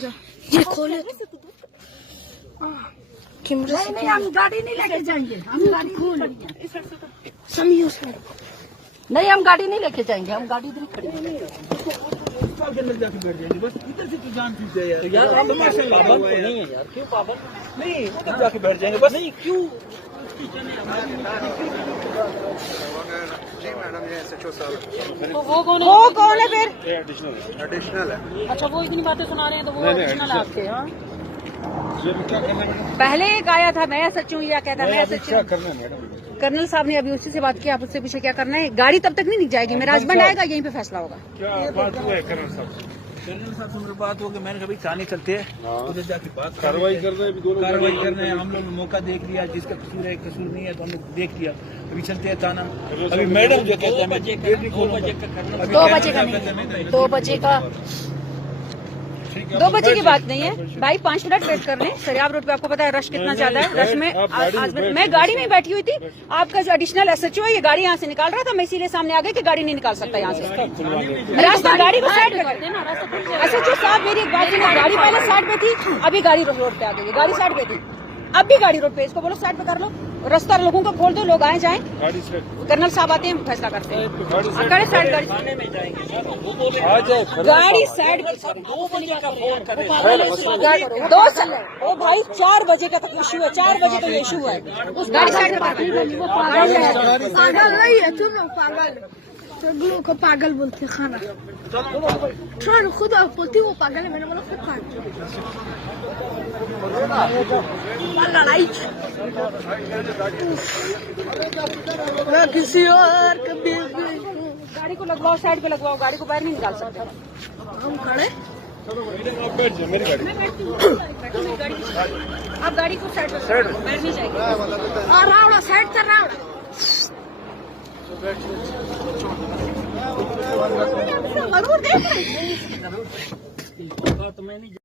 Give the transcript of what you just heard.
जा ये खोले कैमरा से। नहीं, हम गाड़ी नहीं लेके जाएंगे, हम गाड़ी नहीं, हम गाड़ी नहीं लेके जाएंगे, हम गाड़ी इधर खड़ी है। के अंदर जाके बैठ जाएंगे बस। इधर से तू जान छूट जाए यार हम पाबंद तो नहीं है यार। क्यों पाबंद नहीं, उधर जाके बैठ जाएंगे बस। नहीं क्यों जी मैडम, ये SHO साहब। तो वो कौन है फिर? एडिशनल है। अच्छा, वो इतनी बातें सुना रहे हैं तो वो ओरिजिनल आपके। हाँ, क्या करना है मैडम? पहले एक आया था मैं सच हूँ या कहता मैं सच क्या हूँ। करना है मैडम? कर्नल साहब ने अभी उसी से बात की, आप उससे पूछे क्या करना है। गाड़ी तब तक नहीं जाएगी, मेरा हस्बैंड आएगा, यहीं पे फैसला होगा। क्या बात हुआ है कर्नल साहब से? कर्नल साहब से मेरी बात हो गई, मैंने कभी कहानी चलते हैं उधर जाके बात कार्रवाई कर रहे हैं, कार्रवाई कर रहे हैं। हम लोग मौका देख लिया, जिसका कसूर है कसूर नहीं है तो हम लोग देख लिया। अभी चलते हैं थाना। अभी मैडम जो कहते हैं मैं गेट नहीं खोलूंगा। 2 बजे का नहीं, 2 बजे का 2 बजे की बात नहीं है भाई, 5 मिनट वेट कर लें। सरियाब रोड पे आपको पता है रश कितना ज्यादा है। रश में आज मैं गाड़ी में बैठी हुई थी, आपका जो एडिशनल SHO है ये गाड़ी यहाँ से निकाल रहा था, मैं इसीलिए सामने आ गई कि गाड़ी नहीं निकाल सकता यहाँ से। रास्ता गाड़ी को साइड में करते ना। SHO साहब मेरी एक बात सुनिए, गाड़ी पहले साइड पे थी, अभी गाड़ी रोड पे आ गई। गाड़ी साइड पे थी, अब भी गाड़ी रोड पे, इसको बोलो साइड पे कर लो, रास्ता लोगों को खोल दो, लोग आए जाएं। कर्नल साहब आते हैं, फैसला करते हैं। गाड़ी साइड गाड़ी साइड 2 ओ भाई 4 बजे का तक इशू है, 4 बजे का इशू है। उस गाड़ी साइड में पागल नहीं है तुम लोग, पागल तुम लोगों को पागल बोलते हैं। खाना छोड़, खुद आप बोलती वो पागल है, मैंने बोला खुद लड़ाई किसी और कभी। गाड़ी को लगवाओ, साइड पे लगवाओ, गाड़ी को बाहर नहीं निकाल सकते हम खड़े। मेरी गाड़ी आप गाड़ी को साइड पे बाहर नहीं जाएगी। और रावड़ा साइड कर रावड़ा जरूर देख रहे हैं।